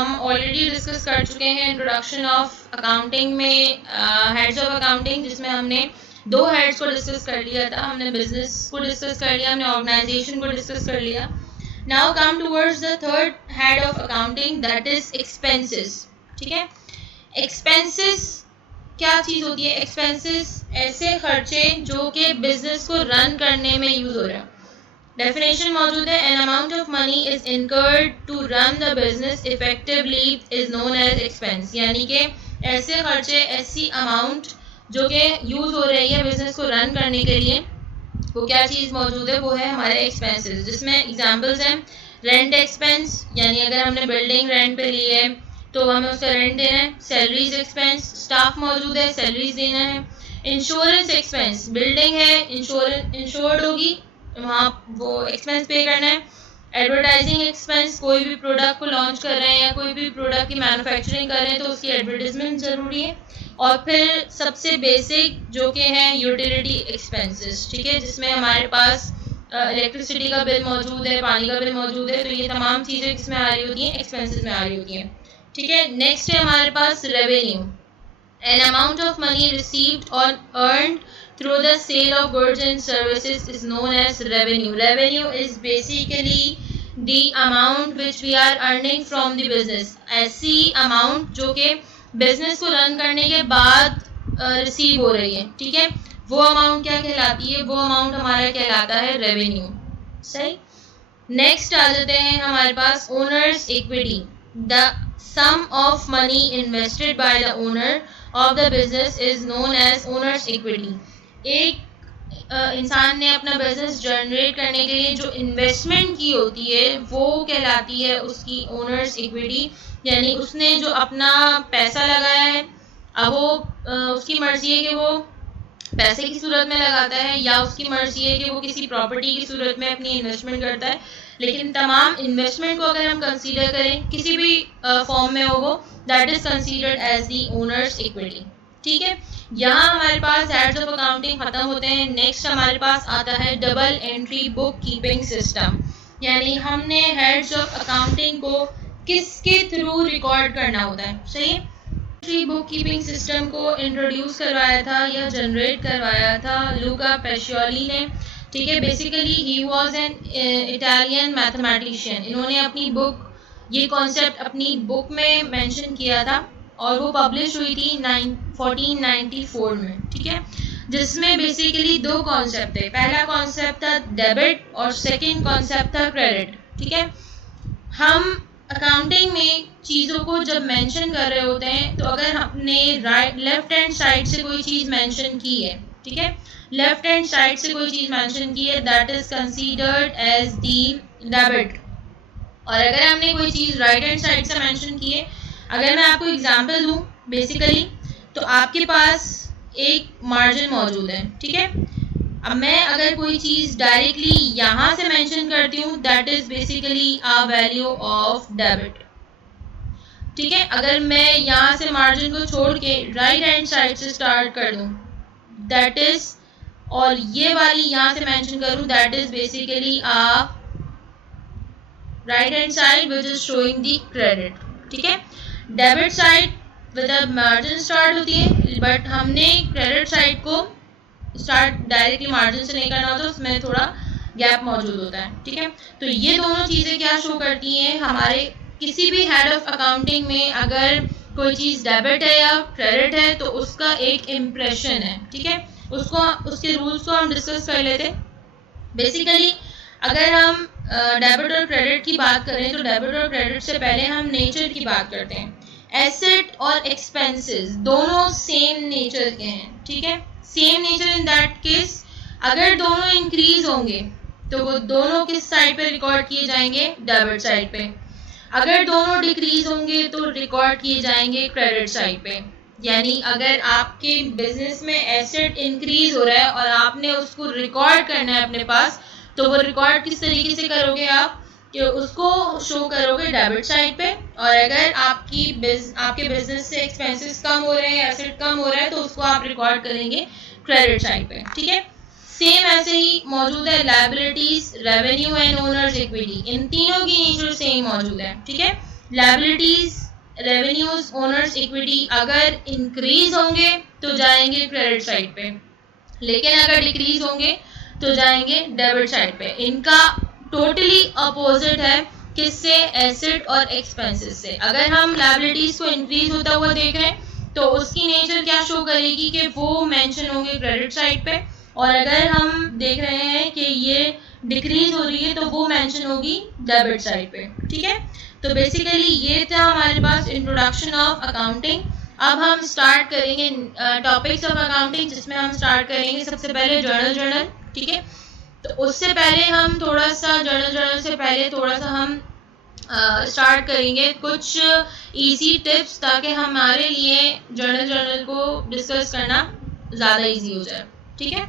हम already discuss कर चुके हैं इंट्रोडक्शन ऑफ अकाउंटिंग में हेड्स ऑफ अकाउंटिंग, जिसमें हमने 2 हेड्स को डिस्कस कर लिया था। हमने बिजनेस को डिस्कस कर लिया, हमने ऑर्गेनाइजेशन को डिस्कस कर लिया। Now come towards the third head of accounting, that is expenses. ठीक है, एक्सपेंसेस क्या चीज़ होती है? एक्सपेंसेस ऐसे खर्चे जो कि बिजनेस को रन करने में यूज़ हो रहे हैं। डेफिनेशन मौजूद है, an amount of money is incurred to run the business effectively is known as expense. यानी कि ऐसे खर्चे, ऐसी अमाउंट जो कि यूज़ हो रही है बिजनेस को रन करने के लिए, वो क्या चीज़ मौजूद है? वो है हमारे एक्सपेंसेस, जिसमें एग्जांपल्स हैं रेंट एक्सपेंस, यानी अगर हमने बिल्डिंग रेंट पे ली है तो हमें उसका रेंट देना है। सैलरीज एक्सपेंस, स्टाफ मौजूद है, सैलरीज देना है। इंश्योरेंस एक्सपेंस, बिल्डिंग है, इंश्योर्ड होगी, वहाँ वो एक्सपेंस पे करना है। एडवर्टाइजिंग एक्सपेंस, कोई भी प्रोडक्ट को लॉन्च कर रहे हैं या कोई भी प्रोडक्ट की मैन्युफैक्चरिंग कर रहे हैं तो उसकी एडवर्टाइजमेंट ज़रूरी है। और फिर सबसे बेसिक जो कि है यूटिलिटी एक्सपेंसेस, ठीक है, जिसमें हमारे पास इलेक्ट्रिसिटी का बिल मौजूद है, पानी का बिल मौजूद है, तो ये तमाम चीज़ें किसमें आ रही होती हैं? एक्सपेंसेस में आ रही होती हैं। ठीक है, नेक्स्ट है हमारे पास revenue, an amount of money received और earned through the sale of goods and services is known as revenue. Revenue is basically the amount which we are earning from the business. ऐसी amount जो कि business को run करने के बाद receive हो रही है, ठीक है, वो amount क्या कहलाती है? वो amount हमारा कहलाता है revenue। सही। नेक्स्ट आ जाते हैं हमारे पास owners equity, the sum of money invested by the owner of the business is known as owners equity. एक इंसान ने अपना बिजनेस जनरेट करने के लिए जो इन्वेस्टमेंट की होती है वो कहलाती है उसकी ओनर्स इक्विटी, यानी उसने जो अपना पैसा लगाया है, अब वो उसकी मर्जी है कि वो पैसे की सूरत में लगाता है या उसकी मर्जी है कि वो किसी प्रॉपर्टी की सूरत में अपनी इन्वेस्टमेंट करता है। लेकिन तमाम इन्वेस्टमेंट को अगर हम कंसीडर करें किसी भी फॉर्म में हो, वो that is considered as the owner's equity. ठीक है, यहाँ हमारे पास हेड्स ऑफ अकाउंटिंग खत्म होते हैं। नेक्स्ट हमारे पास आता है double entry book keeping system, यानी हमने हेड्स ऑफ अकाउंटिंग को किसके थ्रू रिकॉर्ड करना होता है? सही, एंट्री बुक कीपिंग सिस्टम को इंट्रोड्यूस करवाया था या जनरेट करवाया था लूका पेशियोली ने। ठीक है, basically he was an Italian mathematician. इन्होंने अपनी बुक, ये कॉन्सेप्ट अपनी बुक में मेंशन किया था और वो पब्लिश हुई थी 1494 में। ठीक है, जिसमें बेसिकली 2 कॉन्सेप्ट थे। पहला कॉन्सेप्ट था डेबिट और सेकंड कॉन्सेप्ट था क्रेडिट। ठीक है, हम अकाउंटिंग में चीज़ों को जब मेंशन कर रहे होते हैं तो अगर हमने लेफ्ट हैंड साइड से कोई चीज़ मेंशन की है, ठीक है, लेफ्ट हैंड साइड से कोई चीज़ मेंशन की है, that is considered as the debit. और अगर हमने कोई चीज़ राइट हैंड साइड से मेंशन की है, अगर मैं आपको एग्जांपल दूं बेसिकली, तो आपके पास एक मार्जिन मौजूद है। ठीक है, अब मैं अगर कोई चीज़ डायरेक्टली यहाँ से मेंशन करती हूँ, that is basically a value of debit. ठीक है, अगर मैं यहाँ से मार्जिन को छोड़ के राइट हैंड साइड से स्टार्ट कर दूँ, दैट इज, और ये वाली यहाँ से मेंशन करूँ, that is basically a right hand side which is showing the credit. ठीक है, debit side with a margin start होती है, बट हमने क्रेडिट साइड को स्टार्ट डायरेक्टली मार्जिन से नहीं करना होता, उसमें थोड़ा गैप मौजूद होता है। ठीक है, तो ये दोनों चीज़ें क्या शो करती हैं? हमारे किसी भी हेड ऑफ अकाउंटिंग में अगर कोई चीज़ डेबिट है या क्रेडिट है तो उसका एक इम्प्रेशन है। ठीक है, उसको, उसके रूल्स को हम डिस्कस कर लेते हैं। बेसिकली अगर हम डेबिट और क्रेडिट की बात करें तो डेबिट और क्रेडिट से पहले हम नेचर की बात करते हैं। एसेट और एक्सपेंसेस दोनों सेम नेचर के हैं। ठीक है, same nature in that case अगर दोनों इंक्रीज होंगे तो वो दोनों किस साइड पे रिकॉर्ड किए जाएंगे? डेबिट साइड पे। अगर दोनों डिक्रीज होंगे तो रिकॉर्ड किए जाएंगे क्रेडिट साइड पे। यानी अगर आपके बिजनेस में एसेट इंक्रीज हो रहा है और आपने उसको रिकॉर्ड करना है अपने पास, तो वो रिकॉर्ड किस तरीके से करोगे आप? कि उसको शो करोगे डेबिट साइड पे। और अगर आपके बिजनेस से एक्सपेंसेस कम हो रहे हैं, एसेट कम हो रहा है, तो उसको आप रिकॉर्ड करेंगे क्रेडिट साइड पे। ठीक है, सेम ऐसे ही मौजूद है liabilities, revenue and owners equity. इन तीनों की नेचर सेम मौजूद है। ठीक है, लायबिलिटीज, रेवेन्यूज, ओनर्स इक्विटी अगर इंक्रीज होंगे तो जाएंगे क्रेडिट साइड पे, लेकिन अगर डिक्रीज होंगे तो जाएंगे डेबिट साइड पे। इनका टोटली अपोजिट है, किससे? एसेट और एक्सपेंसेस से। अगर हम लायबिलिटीज को इंक्रीज होता हुआ देख रहे हैं तो उसकी नेचर क्या शो करेगी कि वो मेंशन होंगे क्रेडिट साइड पे, और अगर हम देख रहे हैं कि ये डिक्रीज हो रही है तो वो मेंशन होगी डेबिट साइड पे। ठीक है, तो बेसिकली ये था हमारे पास इंट्रोडक्शन ऑफ अकाउंटिंग। अब हम स्टार्ट करेंगे टॉपिक्स ऑफ अकाउंटिंग, जिसमें हम स्टार्ट करेंगे सबसे पहले जर्नल। ठीक है, तो उससे पहले हम थोड़ा सा जर्नल से पहले थोड़ा सा हम स्टार्ट करेंगे कुछ इजी टिप्स, ताकि हमारे लिए जर्नल को डिस्कस करना ज़्यादा इजी हो जाए। ठीक है।